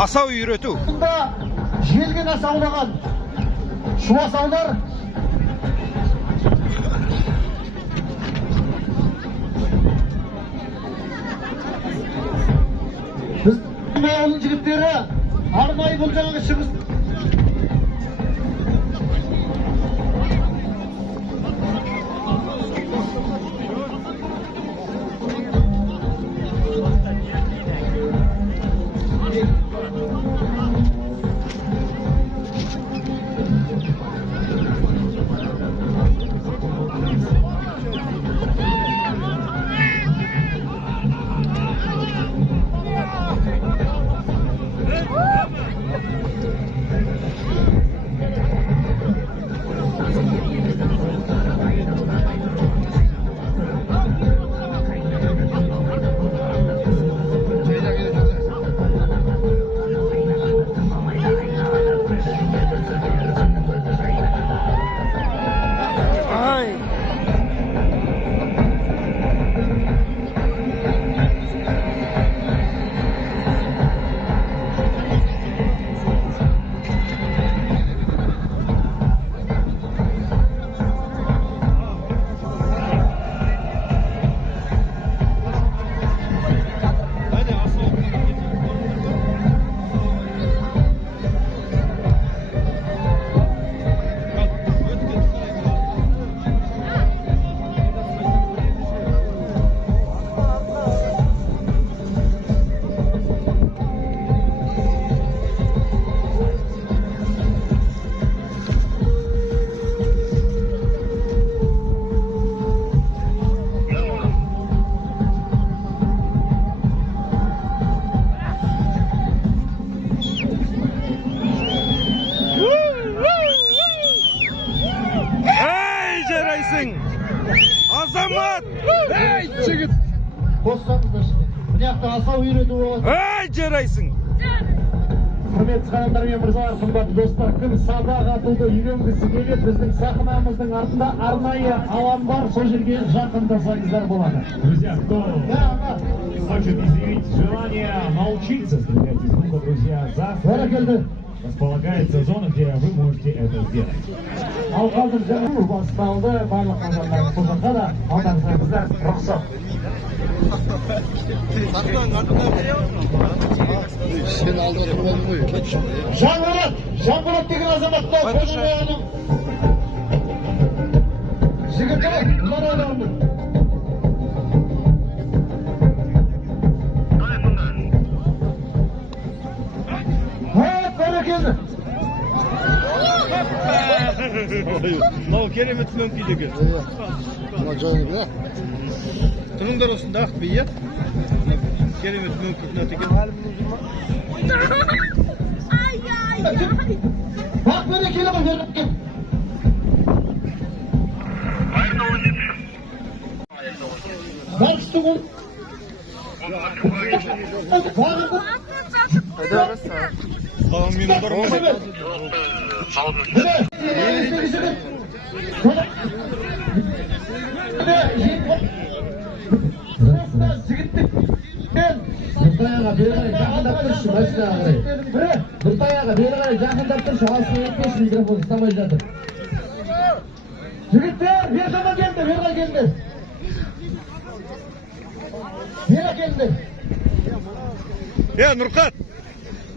Асау үйрету. Желген асаулаған шу асаулар біз ауылының жігіттері арнайы бұл жаңағы шығыс Азамат! Ей, жігіт! қоссаңыздар мыняқта асау үйрету болады. Ей, жарайсың! Құрметті ханымдар мен мырзалар, қымбатты достар, кім сабақ атуды үйренгісі келіп, біздің сахнамыздың артында арнайы алаң бар, сол жерге жақындасаңыздар болады. Друзья, кто хочет изъявить желание научиться стрелять из лука, друзья, завтра располагается зона, где вы можете это сделать. Ал қазір жаңа басталды, барлық адамдардың қосынға да алдарыңыздар рұқсат. Сен алда тұрмадың ғой. Жанболат деген азаматта қожайының жігіті мына адамның. Бәрекелді. Мынау керемет мөңкейді екен. Мына жайы бе? Тұрыңдар осында Ақтбей, иә? Керемет мөңкейді екен. Бақ бәрекелі ғой беріп. Бақсты ғой. Қалан мен ұдар ғой. Нұртаяға бері қарай жақындап тұршы, машинаға қарай. Нұртаяға бері қарай жақындап тұршы, алысына етпеші, микрофон ұстамай жатыр. Жігіттер, бер жама келді, берға келді. Бері келді. Нұрқат!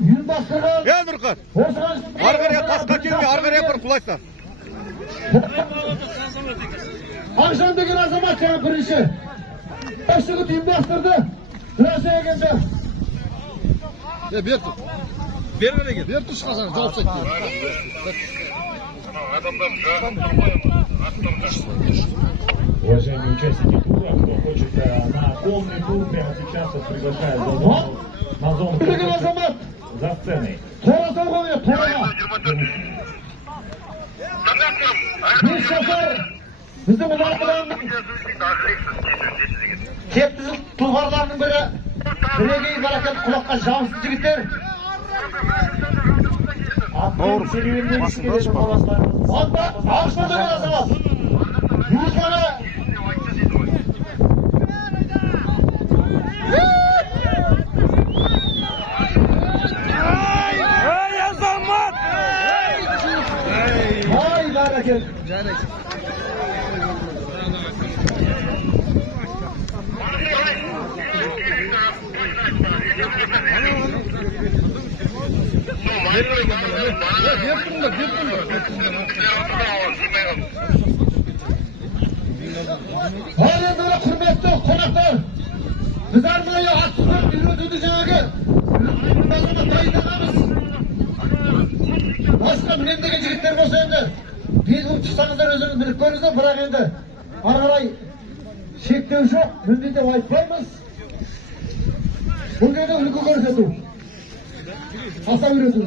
Үйінбастырған. Нұрқат! Осыған. Арғария тасқа келме, арғария бір құлайсар. Ақжан деген азамат жаңа бірінші. Өшігі үйінбастырды. Рәсеге келді. Бер тұр. Бер қарай кел. Бер тұр шығасың, жауып сәтті. Уважаемые участники тура, кто хочет на полный тур прямо сейчас, вас приглашает на зону за сценой. Тора соғылы, тораға. Бес шофер. Біздің ұларқыдан кептізіл тұлғарларының бірі Бірегей Баракет құлаққа жауызды жігіттер. Аттың серуеннен келетін баластарымыз. Онда Ақшыл деген азамат. Юрканы берекен. Ал енді мына құрметті қонақтар, біз арнайы атпен үйретуді жаңағы дайындағанбыз. Басқа мінемдеген жігіттер болса енді бел буып шықсаңыздар өзіңіз біліп көріңіздер, бірақ енді ары қарай шектеу жоқ, мүлде деп айтпаймыз. Бұл жерде үлгі көрсету, аса үйрету.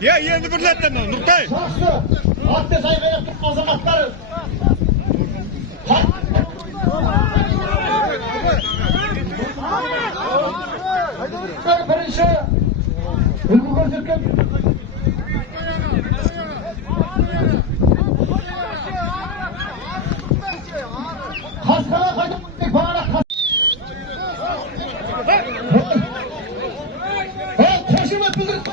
Ya yerini birlettim ben Nurtay. Жақсы, атты сайғайып тұрған азаматтар. Бірінші үлгі көрсеткен. Қасқаға қайтып тек бағана қошемет білдіріп.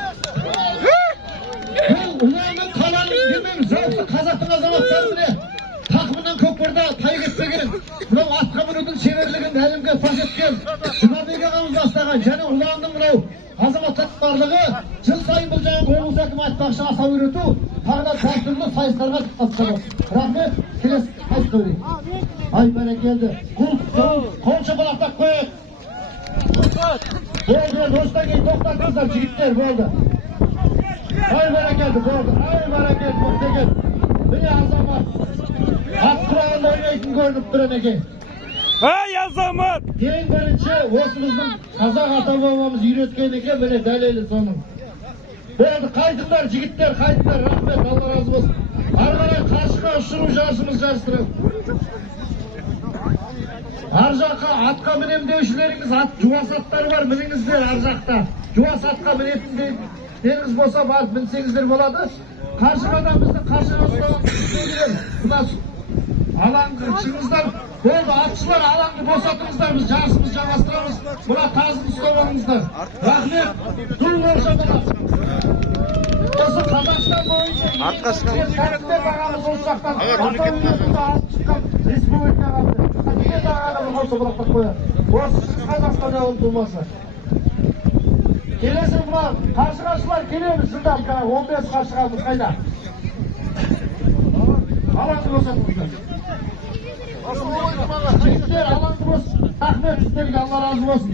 Ұлағының қаланың демейміз, жалпы қазақтың азаматтарыне тақымынан көкпарда тай кетпеген, мынау атқа мінудің шеберлігін әлемге паш еткен Жұмабек ағамыз бастаған және ұлағының мынау азаматтардың барлығы жыл сайын бұл жаңағы облыс әкімі айтпақшы аса үйрету, тағы да дәстүрлі сайыстарға қатысады. Рахмет, келесі сайысқа өтейік. Ай бәрекелді. Қол шапалақтап қояйық. Болды, осыдан кейін тоқтатыңыздар жігіттер, болды. Ай бәрекелді, болды. Ай бәрекелді, мұқтеген. Міне азамат. Ат тұрағында ойнайтын көрініп тұр екен. Ай азамат! Ең бірінші осы біздің қазақ ата-бабамыз үйреткен екен, міне дәлелі соның. Болды, қайтыңдар жігіттер, қайтыңдар. Рахмет, Алла разы болсын. Ары қарай қаршыға ұшыру жарысымыз жарыстырып. Ар жаққа атқа мінем деушілеріңіз, жуас аттар бар, мініңіздер ар жақта. Жуас атқа мінетін деріңіз болса барып мінсеңіздер болады. Қаршығадан бізді қаршыға ұстауын алаңғы шығыңыздар. Болды, атшылар алаңғы босатыңыздар, біз жарысымыз жалғастырамыз. Бұна тазын ұстап алыңыздар. Рахмет, тұл қоршадыңыз. Осы Қазақстан бойынша тәртіппен бағамыз осы жақтан ата үйретуді алып шыққан республикағамыз. Кет ағанымыз осы бұрақтап қояр. Осы Қазақстан ұмытылмасы. Келесі бұна қаршығашылар келеміз жылдам, 15 қаршығамыз қайда? Алаңды босатыңыздар. Жігіттер алаңды бос. Рахмет сіздерге, Алла разы болсын.